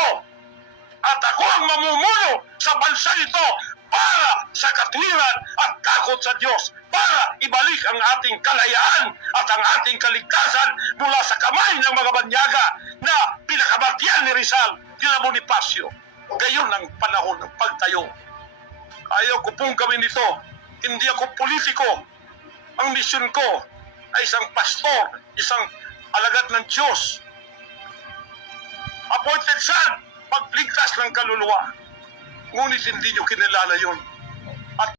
ito at ako ang mamumuno sa bansa ito para sa katwiran at takot sa Diyos, para ibalik ang ating kalayaan at ang ating kaligtasan mula sa kamay ng mga banyaga na pinakabartiyan ni Rizal, nila Bonifacio. Gayon ang panahon ng pagtayo. Ayaw ko pong gawin ito. Hindi ako politiko. Ang misyon ko ay isang pastor, isang alagad ng Diyos. Appointed son, pagligtas ng kaluluwa. Ngunit hindi nyo kinilala yun. At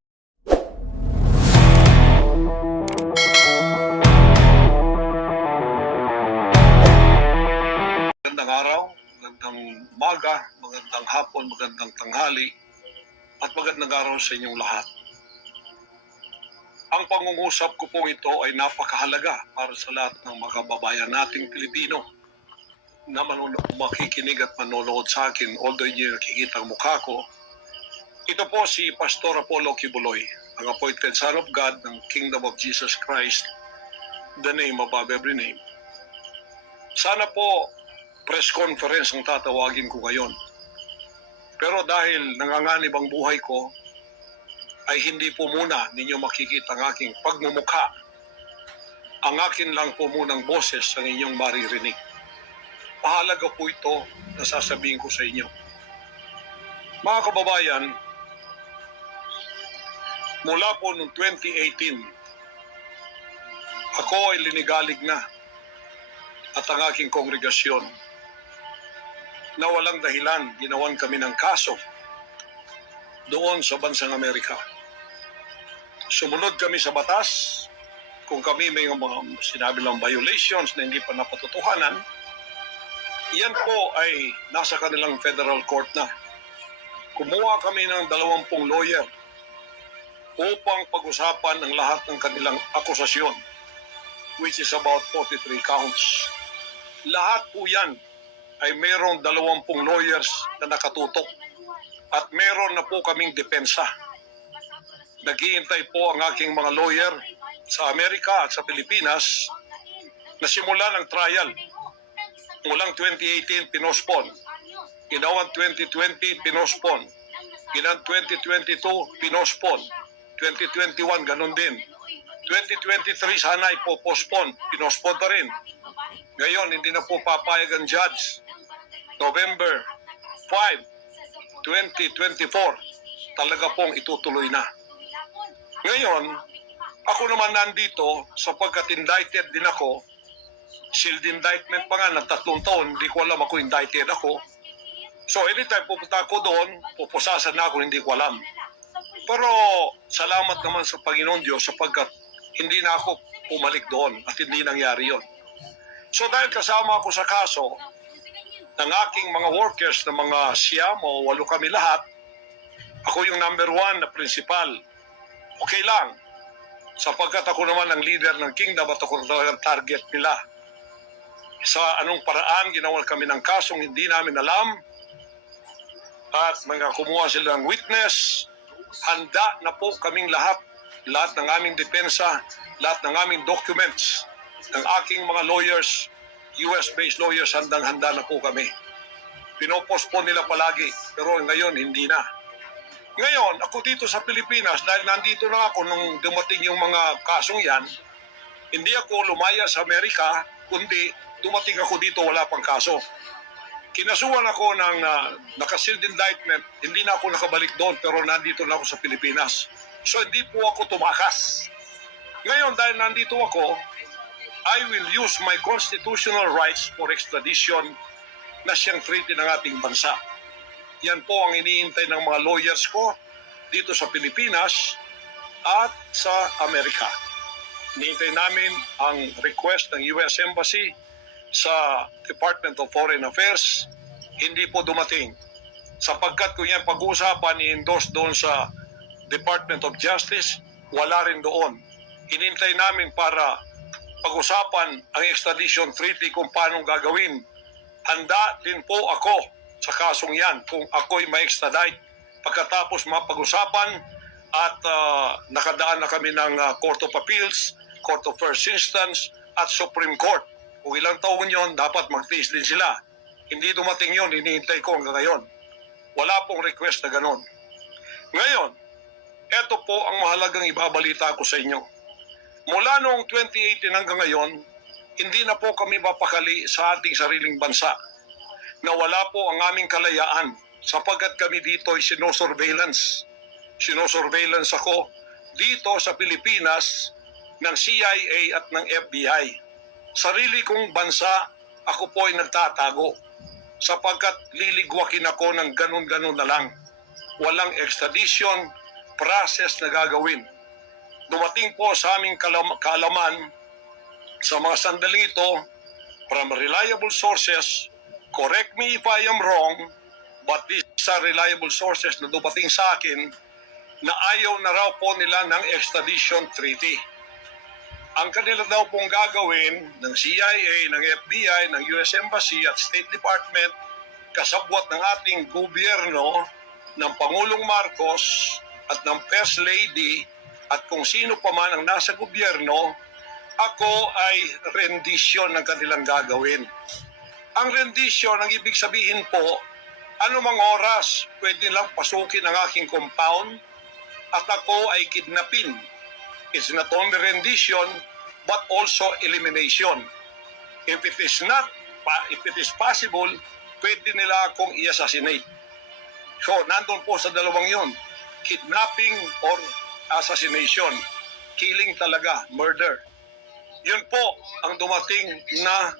magandang araw, magandang umaga, magandang hapon, magandang tanghali, at magandang araw sa inyong lahat. Ang pangungusap ko pong ito ay napakahalaga para sa lahat ng mga kababayan nating Pilipino na makikinig at manonood sa akin, although hindi nakikita ang mukha ko. Ito po si Pastor Apollo Kibuloy, ang appointed Son of God ng Kingdom of Jesus Christ, the name above every name. Sana po press conference ang tatawagin ko ngayon. Pero dahil nanganganib ang buhay ko, ay hindi po muna ninyo makikita ang aking pagmumukha. Ang akin lang po munang boses ang inyong maririnig. Mahalaga po ito na sasabihin ko sa inyo. Mga kababayan, mula po noong 2018, ako ay linigalig na at ang aking kongregasyon na walang dahilan ginawan kami ng kaso doon sa bansang Amerika. Sumunod kami sa batas. Kung kami may mga sinabi lang violations na hindi pa napatutuhanan, yan po ay nasa kanilang federal court na. Kumuha kami ng 20 lawyer upang pag-usapan ang lahat ng kanilang akusasyon, which is about 43 counts. Lahat po yan ay mayroong 20 lawyers na nakatutok at meron na po kaming depensa. Naghihintay po ang aking mga lawyer sa Amerika at sa Pilipinas na simula ng trial. Mulang 2018, pinospon. Ginawang 2020, pinospon. Ginawang 2022, pinospon. 2021, ganun din. 2023, sana ipopospon. Pinospon pa rin. Ngayon, hindi na po papayag ang judge. November 5, 2024, talaga pong itutuloy na. Ngayon, ako naman nandito sapagkat indicted din ako. Sealed indictment pa nga ng 3 taon, hindi ko alam ako indicted ako. So anytime pupunta ako doon, pupusasan na ako, hindi ko alam. Pero salamat naman sa Panginoon Diyos sapagkat hindi na ako pumalik doon at hindi nangyari yon. So dahil kasama ako sa kaso ng aking mga workers na mga 9 o 8 kami lahat, ako yung number 1 na principal. Okay lang, sapagkat ako naman ang leader ng kingdom at ako talagang target nila. Sa anong paraan ginawa kami ng kasong hindi namin alam at mga kumuha sila ng witness, handa na po kaming lahat ng aming depensa, lahat ng aming documents, ng aking mga lawyers, US-based lawyers, handang-handa na po kami. Pinopospon nila palagi, pero ngayon hindi na. Ngayon, ako dito sa Pilipinas, dahil nandito na ako nung dumating yung mga kasong yan, hindi ako lumaya sa Amerika, kundi dumating ako dito, wala pang kaso. Kinasuhan ako ng naka-sealed indictment, hindi na ako nakabalik doon, pero nandito na ako sa Pilipinas. So hindi po ako tumakas. Ngayon, dahil nandito ako, I will use my constitutional rights for extradition na siyang treaty ng ating bansa. Yan po ang iniintay ng mga lawyers ko dito sa Pilipinas at sa Amerika. Iniintay namin ang request ng US Embassy sa Department of Foreign Affairs. Hindi po dumating. Sapagkat kung yan pag-uusapan, i-endorse doon sa Department of Justice, wala rin doon. Hinintay namin para pag-usapan ang extradition treaty kung paano gagawin. Handa din po ako sa kasong yan kung ako'y ma-extradite. Pagkatapos mapag-usapan at nakadaan na kami ng Court of Appeals, Court of First Instance at Supreme Court. Kung ilang taon yon, dapat mag-tiis din sila. Hindi dumating yun, hinihintay ko hanggang ngayon. Wala pong request na ganon. Ngayon, eto po ang mahalagang ibabalita ko sa inyo. Mula noong 2018 hanggang ngayon, hindi na po kami mapakali sa ating sariling bansa. Nawala po ang aming kalayaan sapagkat kami dito ay sinosurveillance. Sinosurveillance ako dito sa Pilipinas ng CIA at ng FBI. Sarili kong bansa, ako po ay nagtatago sapagkat liligwakin ako ng ganun-ganun na lang. Walang extradition process na gagawin. Dumating po sa aming kaalaman sa mga sandaling ito from reliable sources. Correct me if I am wrong, but these are reliable sources na dumating sa akin na ayaw na raw po nila ng extradition treaty. Ang kanila daw pong gagawin ng CIA, ng FBI, ng US Embassy at State Department, kasabwat ng ating gobyerno, ng Pangulong Marcos at ng First Lady at kung sino pa man ang nasa gobyerno, ako ay rendition ng kanilang gagawin. Ang rendition, ang ibig sabihin po, anumang oras pwede lang pasukin ang aking compound at ako ay kidnapin. It's not only rendition, but also elimination. If it is possible, pwede nila akong i-assassinate. So, nandun po sa dalawang yun. Kidnapping or assassination. Killing talaga, murder. Yun po ang dumating na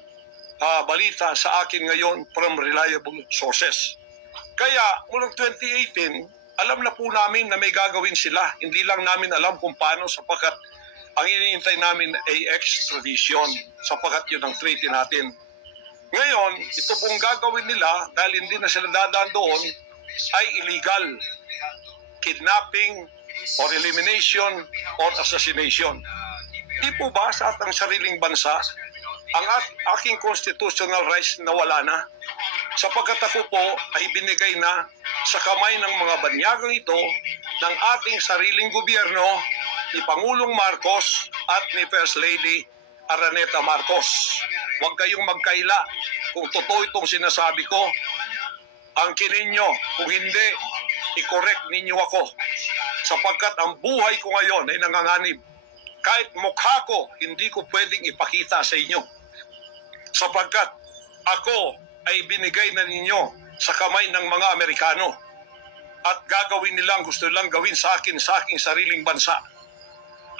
balita sa akin ngayon from reliable sources. Kaya, mulang 2018, alam na po namin na may gagawin sila. Hindi lang namin alam kung paano sapagkat ang iniintay namin ay extradition sapagkat yun ang treaty natin. Ngayon, ito pong gagawin nila dahil hindi na sila dadaan doon ay illegal. Kidnapping or elimination or assassination. Di po ba sa atang sariling bansa ang aking constitutional rights na wala na? Sapagkat ako po ay binigay na sa kamay ng mga banyagang ito ng ating sariling gobyerno ni Pangulong Marcos at ni First Lady Araneta Marcos. Huwag kayong magkaila kung totoo itong sinasabi ko. Angkinin nyo, kung hindi, i-correct ninyo ako. Sapagkat ang buhay ko ngayon ay nanganganib. Kahit mukha ko, hindi ko pwedeng ipakita sa inyo. Sapagkat ako ay binigay na ninyo sa kamay ng mga Amerikano. At gagawin nilang gusto nilang gawin sa akin sa aking sariling bansa.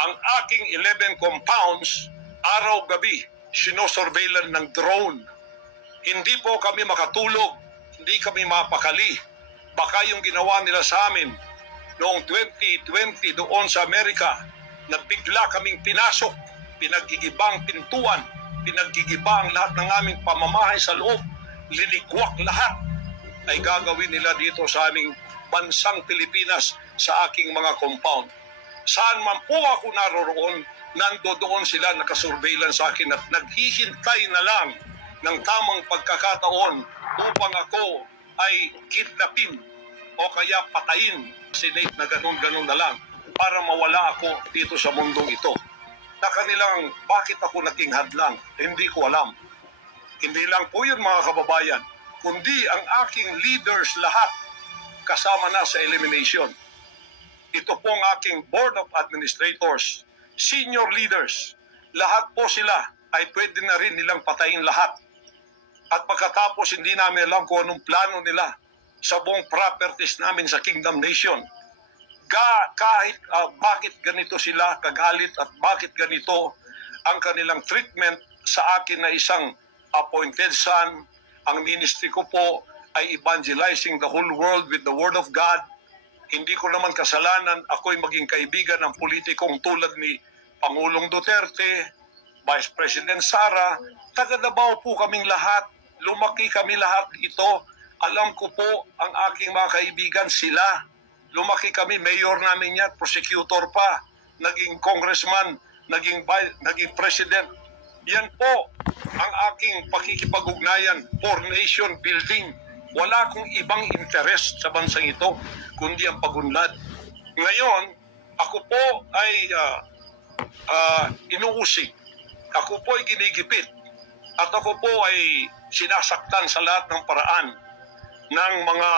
Ang aking 11 compounds, araw-gabi, sinosurveillan ng drone. Hindi po kami makatulog, hindi kami mapakali. Baka yung ginawa nila sa amin noong 2020 doon sa Amerika, na bigla kaming pinasok, pinaggigibang pintuan, pinaggigibang lahat ng aming pamamahay sa loob, liligwak lahat, ay gagawin nila dito sa aming bansang Pilipinas sa aking mga compound. Saan man po ako naroroon, nandoon sila nakasurveillance sa akin at naghihintay na lang ng tamang pagkakataon upang ako ay kidnapin o kaya patayin, sinate na ganun-ganun na lang para mawala ako dito sa mundong ito. Na kanilang bakit ako naging hadlang, hindi ko alam. Hindi lang po yun mga kababayan, kundi ang aking leaders lahat kasama na sa elimination. Ito pong aking Board of Administrators, senior leaders, lahat po sila ay pwede na rin nilang patayin lahat. At pagkatapos hindi namin alam kung anong plano nila sa buong properties namin sa Kingdom Nation. Kahit bakit ganito sila kagalit at bakit ganito ang kanilang treatment sa akin na isang appointed son. Ang ministry ko po ay evangelizing the whole world with the Word of God. Hindi ko naman kasalanan ako'y maging kaibigan ng politikong tulad ni Pangulong Duterte, Vice President Sara. Taga Davao po kaming lahat. Lumaki kami lahat ito. Alam ko po ang aking mga kaibigan sila. Lumaki kami, mayor namin yan, prosecutor pa, naging congressman, naging president. Yan po ang aking pakikipag-ugnayan for nation building. Wala akong ibang interest sa bansang ito, kundi ang pagunlad. Ngayon, ako po ay inuusig. Ako po ay ginigipit. At ako po ay sinasaktan sa lahat ng paraan ng mga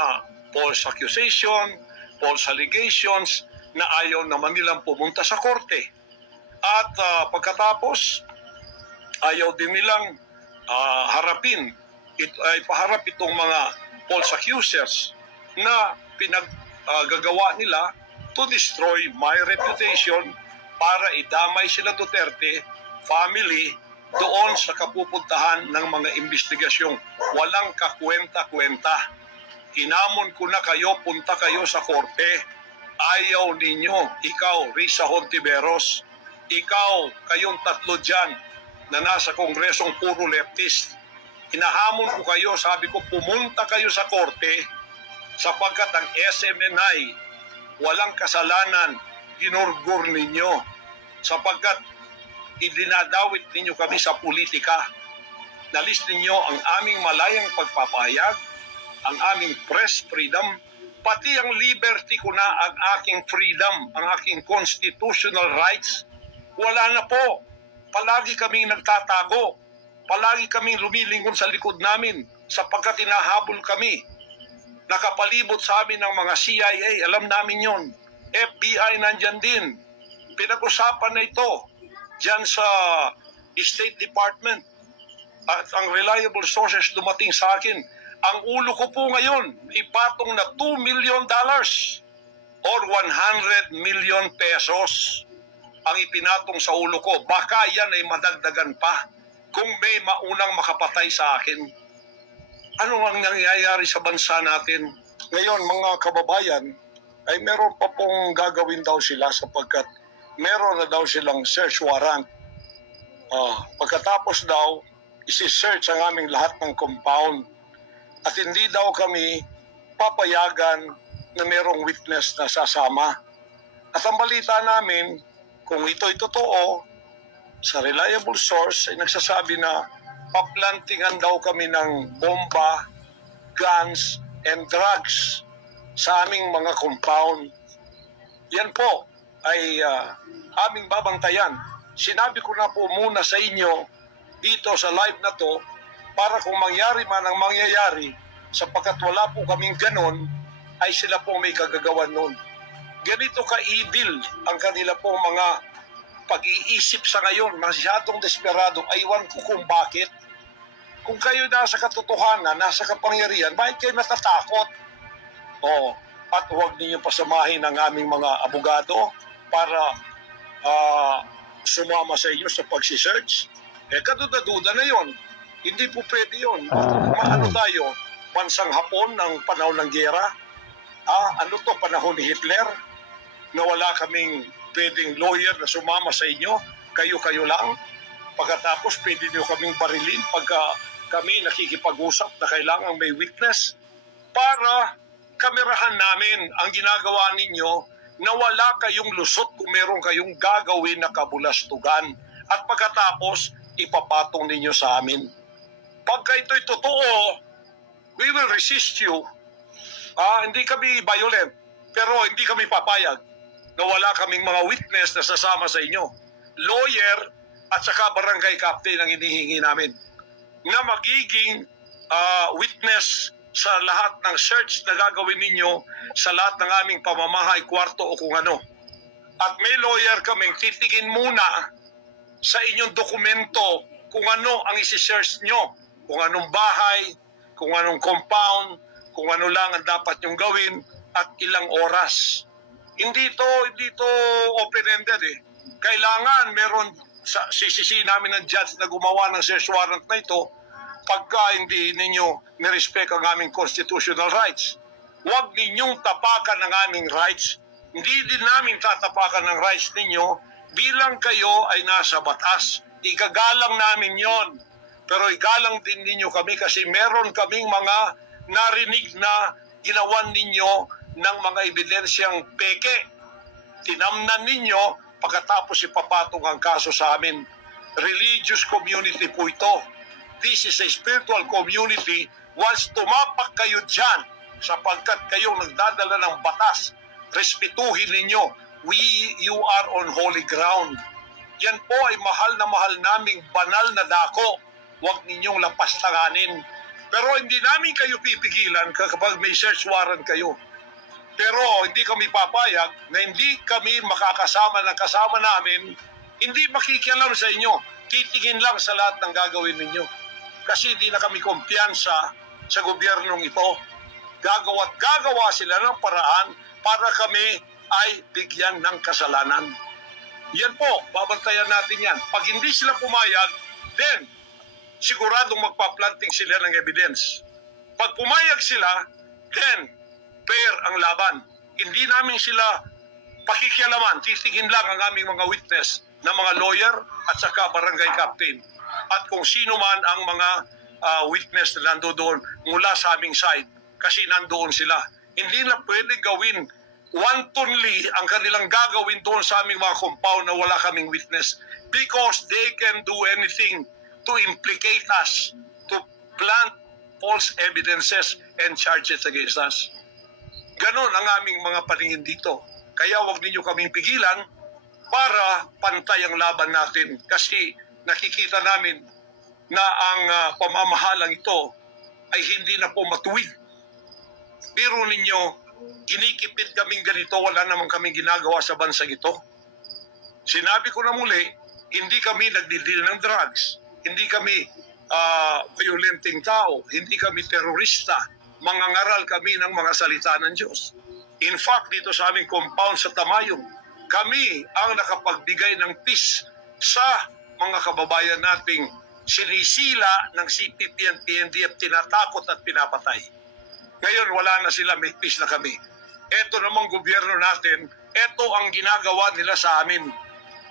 false accusation, false allegations na ayaw naman nilang pumunta sa korte. At pagkatapos, ayaw din nilang ipaharap itong mga false accusers na pinaggagawa nila to destroy my reputation para idamay sila Duterte family doon sa kapupuntahan ng mga investigasyong walang kakwenta-kwenta. Hinamon ko na kayo, punta kayo sa korte. Ayaw ninyo, ikaw, Risa Hontiveros, ikaw, kayong tatlo dyan na nasa kongresong puro leftist. Hinahamon ko kayo, sabi ko, pumunta kayo sa korte sapagkat ang SMNI walang kasalanan, ginurgur ninyo sapagkat idinadawit ninyo kami sa politika. Nalis ninyo ang aming malayang pagpapahayag, ang aming press freedom, pati ang liberty ko na, ang aking freedom, ang aking constitutional rights. Wala na po. Palagi kaming nagtatago. Palagi kaming lumilingon sa likod namin sapagkat hinahabol kami. Nakapalibot sa amin ng mga CIA, alam namin yon. FBI nandyan din. Pinag-usapan na ito dyan sa State Department. At ang reliable sources dumating sa akin. Ang ulo ko po ngayon, ipatong na $2 million or 100 million pesos ang ipinatong sa ulo ko. Baka yan ay madagdagan pa kung may maunang makapatay sa akin. Ano ang nangyayari sa bansa natin? Ngayon, mga kababayan, ay meron pa pong gagawin daw sila sapagkat meron na daw silang search warrant. Pagkatapos daw, isi-search ang aming lahat ng compound at hindi daw kami papayagan na merong witness na sasama. At ang balita namin, kung ito'y totoo, sa reliable source ay nagsasabi na paplantingan daw kami ng bomba, guns, and drugs sa aming mga compound. Yan po ay aming babantayan. Sinabi ko na po muna sa inyo dito sa live na to para kung mangyari man ang mangyayari sapagkat wala po kaming ganon ay sila po may kagagawan nun. Ganito ka-evil ang kanila pong mga pag-iisip sa ngayon, masyadong desperado. Aywan ko kung bakit. Kung kayo nasa katotohanan, nasa kapangyarihan, bakit kayo natatakot? At huwag ninyo pasamahin ang aming mga abogado para sumama sa inyo sa pagsisearch. Kaduda-duda na yon. Hindi po pwede yun. Maano tayo? Bansang Hapon ng panahon ng giyera? Ano to, panahon ni Hitler? Na wala kaming pwedeng lawyer na sumama sa inyo? Kayo-kayo lang? Pagkatapos, pwede nyo kaming barilin pagka kami nakikipag-usap na kailangan may witness para kamerahan namin ang ginagawa ninyo na wala kayong lusot kung meron kayong gagawin na kabulastugan. At pagkatapos, ipapatong ninyo sa amin. Pagka ito'y totoo, we will resist you. Hindi kami violent, pero hindi kami papayag na wala kaming mga witness na sasama sa inyo. Lawyer at saka barangay captain ang hinihingi namin na magiging witness sa lahat ng search na gagawin ninyo sa lahat ng aming pamamahay, kwarto o kung ano. At may lawyer kaming titingin muna sa inyong dokumento kung ano ang isi-search nyo, kung anong bahay, kung anong compound, kung ano lang ang dapat nyong gawin at ilang oras. Hindi to open-ended eh. Kailangan meron sisisi namin ng judge na gumawa ng search warrant na ito pagka hindi ninyo nirespect ang aming constitutional rights. Huwag ninyong tapakan ang aming rights. Hindi din namin tatapakan ang rights ninyo bilang kayo ay nasa batas. Igagalang namin yon. Pero igalang din ninyo kami kasi meron kaming mga narinig na ginawan ninyo ng mga ebidensyang peke. Tinamnan ninyo pagkatapos ipapatong ang kaso sa amin. Religious community po ito. This is a spiritual community. Once tumapak kayo dyan, sapagkat kayo nagdadala ng batas, respetuhin ninyo. You are on holy ground. Yan po ay mahal na mahal naming banal na dako. huwag ninyong lapastanganin. Pero hindi namin kayo pipigilan kapag may search warrant kayo. Pero hindi kami papayag na hindi kami makakasama ng kasama namin, hindi makikialam sa inyo. Titingin lang sa lahat ng gagawin ninyo. Kasi hindi na kami kumpiyansa sa gobyernong ito. Gagawa sila ng paraan para kami ay bigyan ng kasalanan. Yan po, babantayan natin yan. Pag hindi sila pumayag, then siguradong magpa-planting sila ng evidence. Pag pumayag sila, then fair ang laban. Hindi namin sila pakikialaman. Titingin lang ang aming mga witness na mga lawyer at saka barangay captain. At kung sino man ang mga witness na nandoon mula sa aming side kasi nandoon sila. Hindi na pwede gawin wantonly ang kanilang gagawin doon sa aming mga compound na wala kaming witness because they can do anything to implicate us, to plant false evidences and charges against us. Ganon ang aming mga paningin dito. Kaya wag ninyo kaming pigilan para pantay ang laban natin kasi nakikita namin na ang pamamahalang ito ay hindi na po matuwid. Biro ninyo, ginikipit kaming ganito, wala naman kaming ginagawa sa bansang ito. Sinabi ko na muli, hindi kami nagdidil ng drugs, hindi kami violenting tao, hindi kami terorista, mangangaral kami ng mga salita ng Diyos. In fact, dito sa aming compound sa Tamayong, kami ang nakapagbigay ng peace sa mga kababayan nating sinisila ng CPP and PNDF, tinatakot at pinapatay. Ngayon, wala na sila, may peace na kami. Ito namang gobyerno natin, ito ang ginagawa nila sa amin.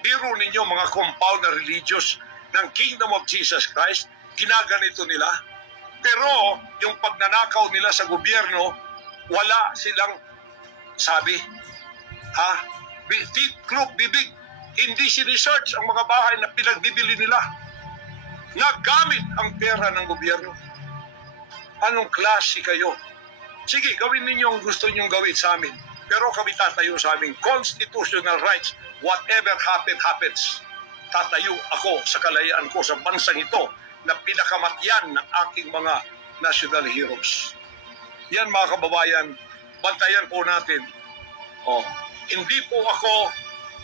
Biro ninyo mga compound na religious ng Kingdom of Jesus Christ, ginaganito nila. Pero yung pagnanakaw nila sa gobyerno, wala silang sabi. Group bibig, hindi sinesearch ang mga bahay na pinagbibili nila. Nagamit ang pera ng gobyerno. Anong klase kayo? Sige, gawin ninyo ang gusto ninyong gawin sa amin. Pero kami tatayo sa aming constitutional rights. Whatever happens. Tatayo ako sa kalayaan ko sa bansang ito na pinakamatyan ng aking mga national heroes. Yan mga kababayan, bantayan po natin. Hindi po ako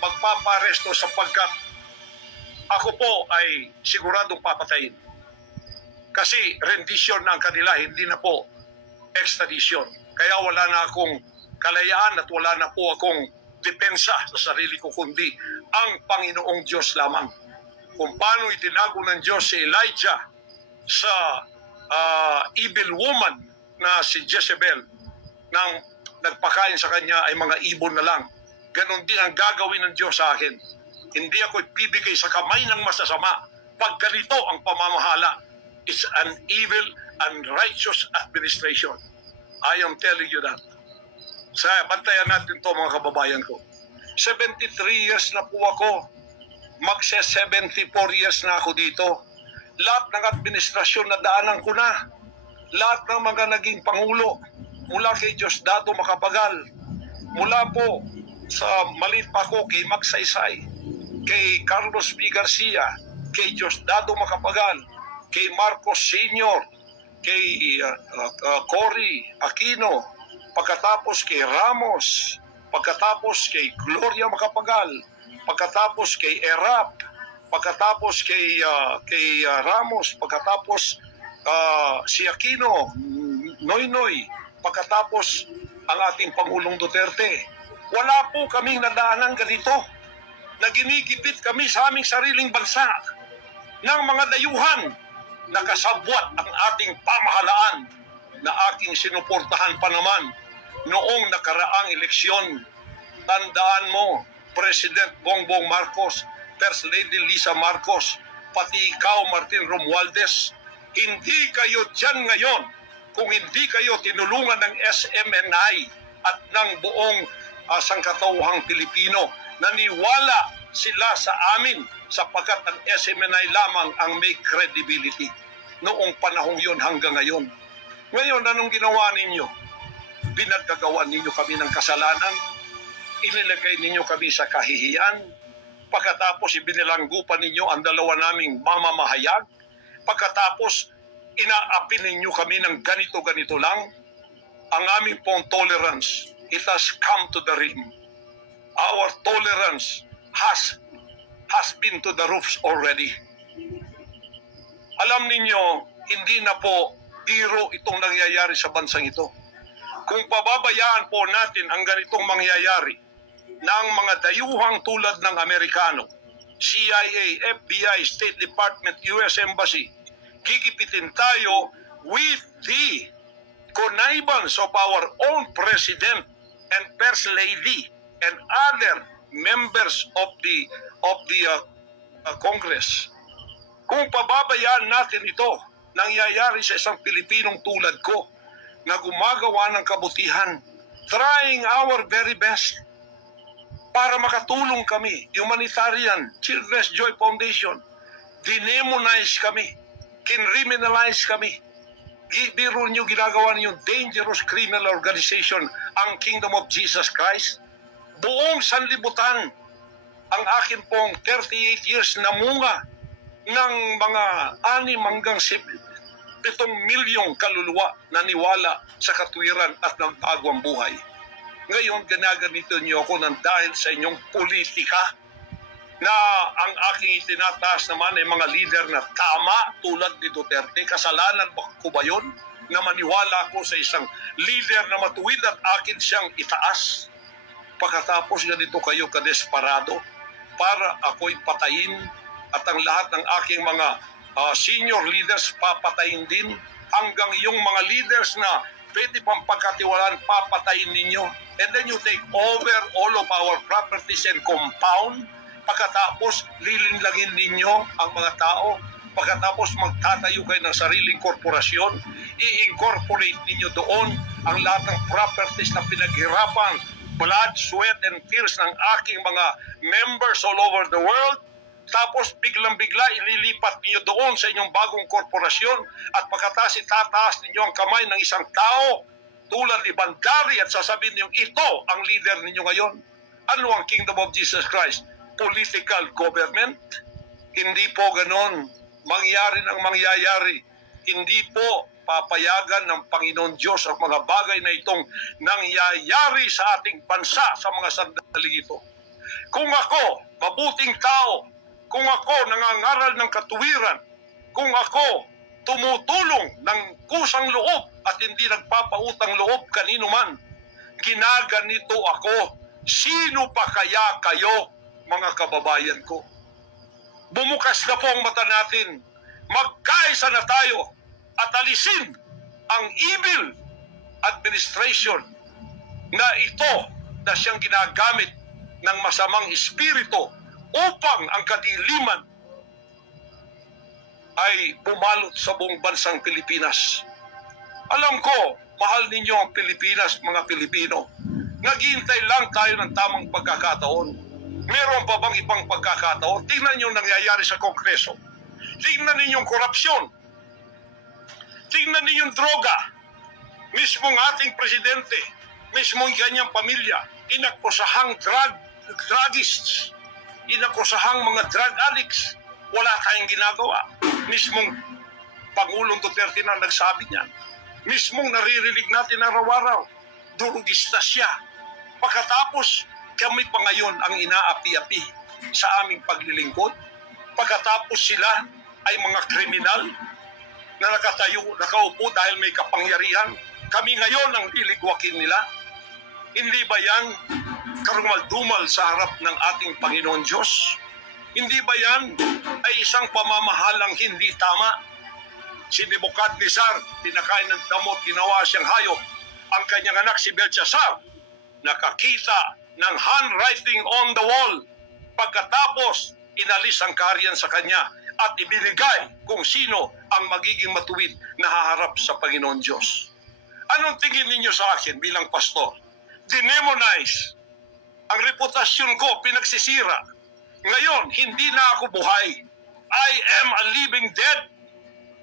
magpaparesto sapagkat ako po ay siguradong papatayin. Kasi rendition ng kanila, hindi na po extradition. Kaya wala na akong kalayaan at wala na po akong depensa sa sarili ko, kundi ang Panginoong Diyos lamang. Kung paano itinago ng Diyos si Elijah sa evil woman na si Jezebel nang nagpakain sa kanya ay mga ibon na lang. Ganon din ang gagawin ng Diyos sa akin. Hindi ako ibibigay sa kamay ng masasama. Pag ganito ang pamamahala, it's an evil and righteous administration. I am telling you that. Bantayan natin to mga kababayan ko. 73 years na po ako. Magse-74 years na ako dito. Lahat ng administrasyon na daanan ko na. Lahat ng mga naging pangulo. Mula kay Diosdado Macapagal. Mula po sa maliit pa ako kay Magsaysay. Kay Carlos B. Garcia. Kay Diosdado Macapagal. Kay Marcos Sr., kay Cory Aquino, pagkatapos kay Ramos, pagkatapos kay Gloria Macapagal, pagkatapos kay Erap, pagkatapos kay Ramos, pagkatapos si Aquino, Noynoy, pagkatapos ang ating Pangulong Duterte. Wala po kaming nadaanan ganito na ginikipit kami sa aming sariling bansa ng mga dayuhan. Nakasabwat ang ating pamahalaan na aking sinuportahan pa naman noong nakaraang eleksyon. Tandaan mo, President Bongbong Marcos, First Lady Lisa Marcos, pati ikaw, Martin Romualdez, hindi kayo dyan ngayon kung hindi kayo tinulungan ng SMNI at ng buong sangkatauhang Pilipino. Naniwala sila sa amin sapagkat ang SMNI lamang ang may credibility noong panahong yun hanggang ngayon. Ngayon, anong ginawa ninyo? Pinagkagawa ninyo kami ng kasalanan, inilagay ninyo kami sa kahihiyan, pagkatapos ibinilanggupan ninyo ang dalawa naming mamamahayag, Pagkatapos, inaapi ninyo kami ng ganito-ganito lang, ang aming pong tolerance, it has come to the rim. Our tolerance has been to the roofs already. Alam ninyo, hindi na po biro itong nangyayari sa bansang ito. Kung pababayaan po natin ang ganitong mangyayari ng mga dayuhang tulad ng Amerikano, CIA, FBI, State Department, US Embassy, gigipitin tayo with the connivance of our own President and First Lady and other members of the Congress. Kung pababayaan natin ito, nangyayari sa isang Pilipinong tulad ko na gumagawa ng kabutihan, trying our very best para makatulong kami, humanitarian, Children's Joy Foundation, dinemonize kami, kinriminalize kami. Biro nyo, ginagawa niyo dangerous criminal organization ang Kingdom of Jesus Christ. Buong sanlibutan ang akin pong 38 years na munga ng mga 6 hanggang 7 milyong kaluluwa na niwala sa katwiran at nagbago ang buhay. Ngayon, ginaganito niyo ako ng dahil sa inyong politika na ang aking itinataas naman ay mga leader na tama tulad ni Duterte. Kasalanan ko ba yun na maniwala ako sa isang leader na matuwid at akin siyang itaas? Pagkatapos ganito kayo kadesperado para ako'y patayin at ang lahat ng aking mga senior leaders papatayin din, hanggang yung mga leaders na pwede pang pagkatiwalaan papatayin ninyo, and then you take over all of our properties and compound. Pagkatapos, lilinlangin ninyo ang mga tao. Pagkatapos, magtatayo kayo ng sariling korporasyon. I-incorporate ninyo doon ang lahat ng properties na pinaghirapan, blood, sweat, and tears ng aking mga members all over the world. Tapos, biglang-bigla, ililipat ninyo doon sa inyong bagong korporasyon. At pagkatapos, itataas ninyo ang kamay ng isang tao tulad ni Bandari at sasabihin niyo, ito ang leader ninyo ngayon. Ano ang Kingdom of Jesus Christ? Political government? Hindi po ganon. Mangyari ng mangyayari. Hindi po papayagan ng Panginoon Diyos ang mga bagay na itong nangyayari sa ating bansa sa mga sandaling ito. Kung ako, mabuting tao, kung ako nangangaral ng katuwiran, kung ako tumutulong ng kusang loob at hindi nagpapautang loob kanino man, ginaganito ako, sino pa kaya kayo, mga kababayan ko? Bumukas na po ang mata natin. Magkaisa na tayo at alisin ang evil administration na ito na siyang ginagamit ng masamang espiritu upang ang kadiliman ay bumalot sa buong bansang Pilipinas. Alam ko, mahal ninyo ang Pilipinas, mga Pilipino. Naghihintay lang tayo ng tamang pagkakataon. Meron pa bang ibang pagkakataon? Tingnan niyo nangyayari sa Kongreso. Tingnan ninyong korupsyon. Tingnan ninyong droga. Mismong ating presidente, mismong kanyang pamilya, inakusahang druggists, inakusahang mga drug addicts. Wala tayong ginagawa. Mismong Pangulong Duterte na nagsabi niyan. Mismong naririnig natin araw-araw, durugista siya. Pagkatapos, kami pa ngayon ang inaapi-api sa aming paglilingkod. Pagkatapos sila ay mga kriminal na nakaupo dahil may kapangyarihan. Kami ngayon ang liligwakin nila. Hindi ba yan karumal-dumal sa harap ng ating Panginoon Diyos? Hindi ba yan ay isang pamamahalang hindi tama? Si Nebukadnezar, pinakain ng damot, ginawa siyang hayop. Ang kanyang anak si Belshazzar, nakakita ng handwriting on the wall. Pagkatapos, inalis ang kaharian sa kanya at ibinigay kung sino ang magiging matuwid na haharap sa Panginoon Diyos. Anong tingin ninyo sa akin bilang pastor? Dinemonize. Ang reputasyon ko pinagsisira. Ngayon, hindi na ako buhay. I am a living dead.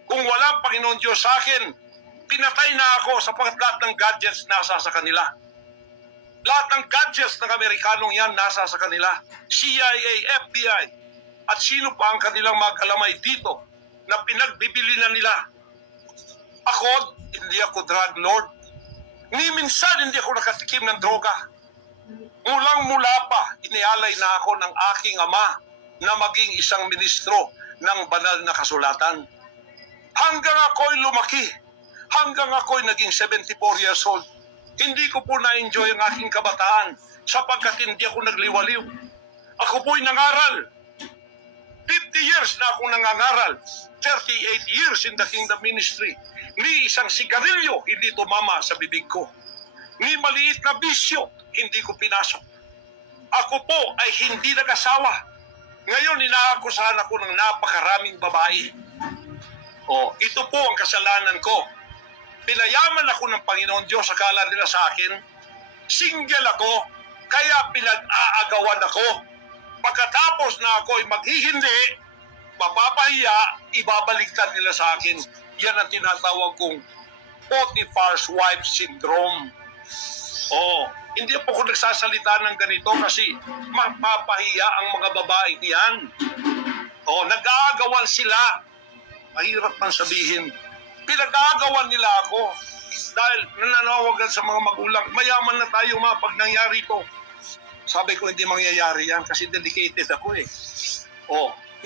Kung walang Panginoon Diyos sa akin, pinatay na ako sapagkat lahat ng gadgets nasa sa kanila. Lahat ng gadgets ng Amerikanong yan nasa sa kanila. CIA, FBI, at sino pa ang kanilang mga kalamay dito na pinagbibili na nila. Ako, hindi ako drug lord. Ni minsan hindi ako nakatikim ng droga. Mulang-mula pa, inialay na ako ng aking ama na maging isang ministro ng banal na kasulatan. Hanggang ako'y lumaki, hanggang ako'y naging 74 years old, hindi ko po na-enjoy ang aking kabataan sapagkat hindi ako nagliwaliw. Ako po'y nangaral. 50 years na akong nangangaral. 38 years in the kingdom ministry. Ni isang sigarilyo hindi tumama sa bibig ko. Ni maliit na bisyo hindi ko pinasok. Ako po ay hindi nag-asawa. Ngayon inaakusahan ako ng napakaraming babae. Ito po ang kasalanan ko. Pinayaman ako ng Panginoon Diyos, akala nila sa akin. Single ako, kaya pinag-aagawan ako. Pagkatapos na ako'y maghihindi, mapapahiya, ibabaliktad nila sa akin. Yan ang tinatawag kong Potiphar's wife syndrome. Hindi po ako nagsasalita ng ganito kasi mapapahiya ang mga babae yan. Nag-aagawan sila. Mahirap man sabihin. Pinag-aagawan nila ako dahil nananawagan sa mga magulang, mayaman na tayo pag nangyari ito. Sabi ko, hindi mangyayari yan kasi dedicated ako eh.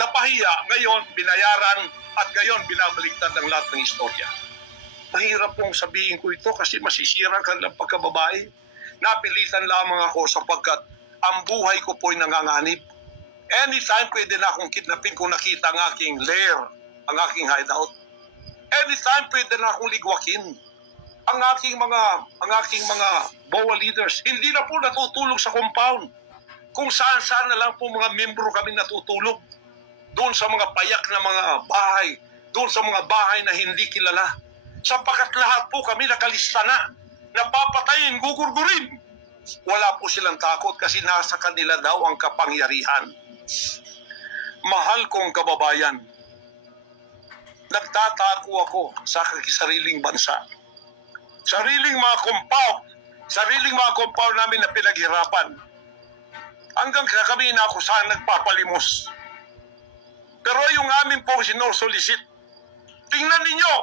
Napahiya, ngayon binayaran at ngayon binabaliktad ang lahat ng istorya. Mahirap pong sabihin ko ito kasi masisira ka lang pagkababae. Napilitan lamang ako sapagkat ang buhay ko po'y nanganganib. Anytime pwede na akong kidnapin kung nakita ang aking lair, ang aking hideout. Anytime pwede na akong ligwakin. Ang aking mga BOA leaders, hindi na po natutulog sa compound. Kung saan-saan na lang po mga membro kami natutulog. Doon sa mga payak na mga bahay, doon sa mga bahay na hindi kilala. Sapagkat lahat po kami nakalista na, napapatayin, gugurgurin. Wala po silang takot kasi nasa kanila daw ang kapangyarihan. Mahal kong kababayan, nagtatago ako sa sariling bansa. Sariling mga compound namin na pinaghirapan. Hanggang kami inakusahan nagpapalimos. Pero yung amin pong sinusulisit, tingnan ninyo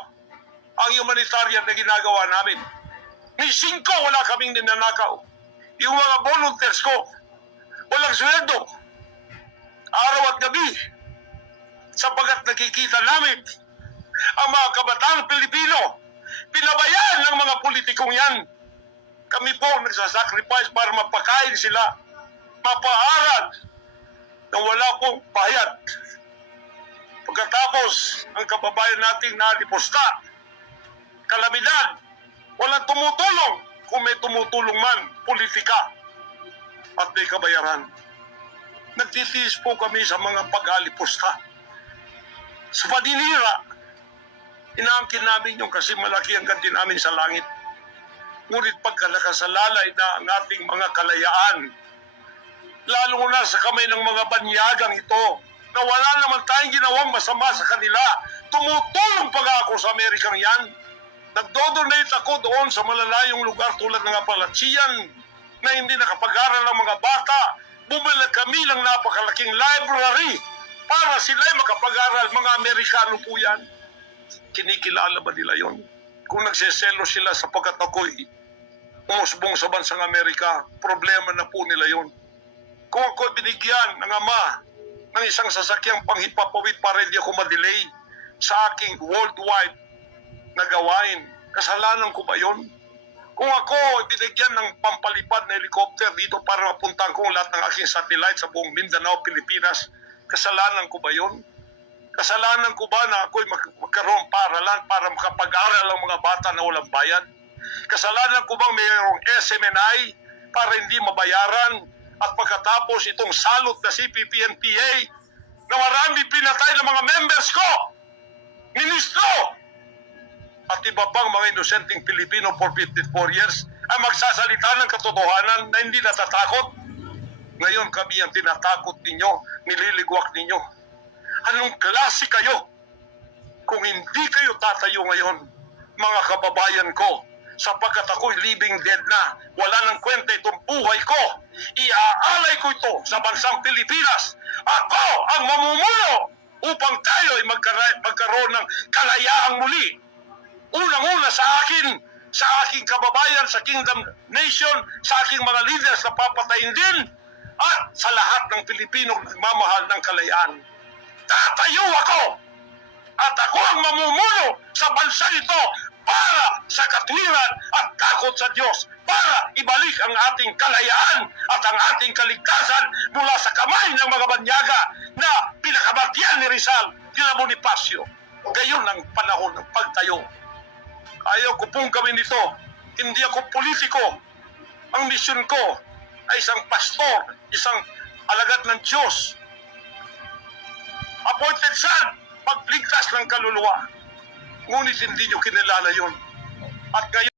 ang humanitarian na ginagawa namin. Ni 5 wala kaming ninanakaw. Yung mga volunteers ko, walang sweldo. Araw at gabi. Sapagat nakikita namin ang mga kabataang Pilipino, pinabayaan ng mga politikong yan. Kami po nagsasacrifice para mapakain sila, mapaaral na wala pong bayad. Pagkatapos, ang kababayan nating nalipusta, kalamidad, walang tumutulong. Kung may tumutulong man, politika at may kabayaran. Nagtitiis po kami sa mga pag-alipusta. Sa paninira, inaangkin namin yung kasi malaki ang ganti namin sa langit. Ngunit pagka nakasalalay na ang ating mga kalayaan, lalo na sa kamay ng mga banyagang ito, na wala naman tayong ginawang masama sa kanila, tumutulong pa ako sa Amerikang yan. Nagdodonate ako doon sa malalayong lugar tulad ng Apalachian na hindi nakapag-aral ng mga bata. Bumili kami ng napakalaking library para sila'y makapag-aral. Mga Amerikano po yan. Kinikilala ba nila yon? Kung nagseselo sila sapagkat ako'y umusbong sa bansang Amerika, problema na po nila yon. Kung ako'y binigyan ng ama ng isang sasakyang panghipapawid para hindi ako madelay sa aking worldwide na gawain, kasalanan ko ba yon? Kung ako binigyan ng pampalipad na helicopter dito para mapuntahan ko lahat ng aking satellite sa buong Mindanao, Pilipinas, kasalanan ko ba yon? Kasalanan ko ba na ako'y magkaroon paralan para makapag-aral ang mga bata na walang bayad? Kasalanan ko bang mayroong SMNI para hindi mabayaran? At pagkatapos itong salot na CPP-NPA na marami pinatay ng mga members ko, ministro, at iba pang mga inosenteng Pilipino for 54 years ay magsasalita ng katotohanan na hindi natatakot. Ngayon kami ang tinatakot ninyo, nililigwak ninyo. Anong klase kayo? Kung hindi kayo tatayo ngayon, mga kababayan ko, sapagkat ako'y living dead na, wala nang kwenta itong buhay ko, iaalay ko ito sa bansang Pilipinas. Ako ang mamumuno upang tayo ay magkaroon ng kalayaang muli. Unang-una sa akin, sa aking kababayan, sa Kingdom Nation, sa aking mga leaders na papatayin din, at sa lahat ng Pilipinong nagmamahal ng kalayaan. Tatayo ako! At ako ang mamumuno sa bansa nito para sa katwiran at takot sa Diyos, para ibalik ang ating kalayaan at ang ating kaligtasan mula sa kamay ng mga banyaga na pinakabatyan ni Rizal, kina Bonifacio. Gayon ang panahon ng pagtayo. Ayaw ko pong gawin ito. Hindi ako politiko. Ang misyon ko ay isang pastor, isang alagad ng Diyos. Appointed son, pagligtas ng kaluluwa. Ngunit hindi nyo kinilala yun. At ngayon,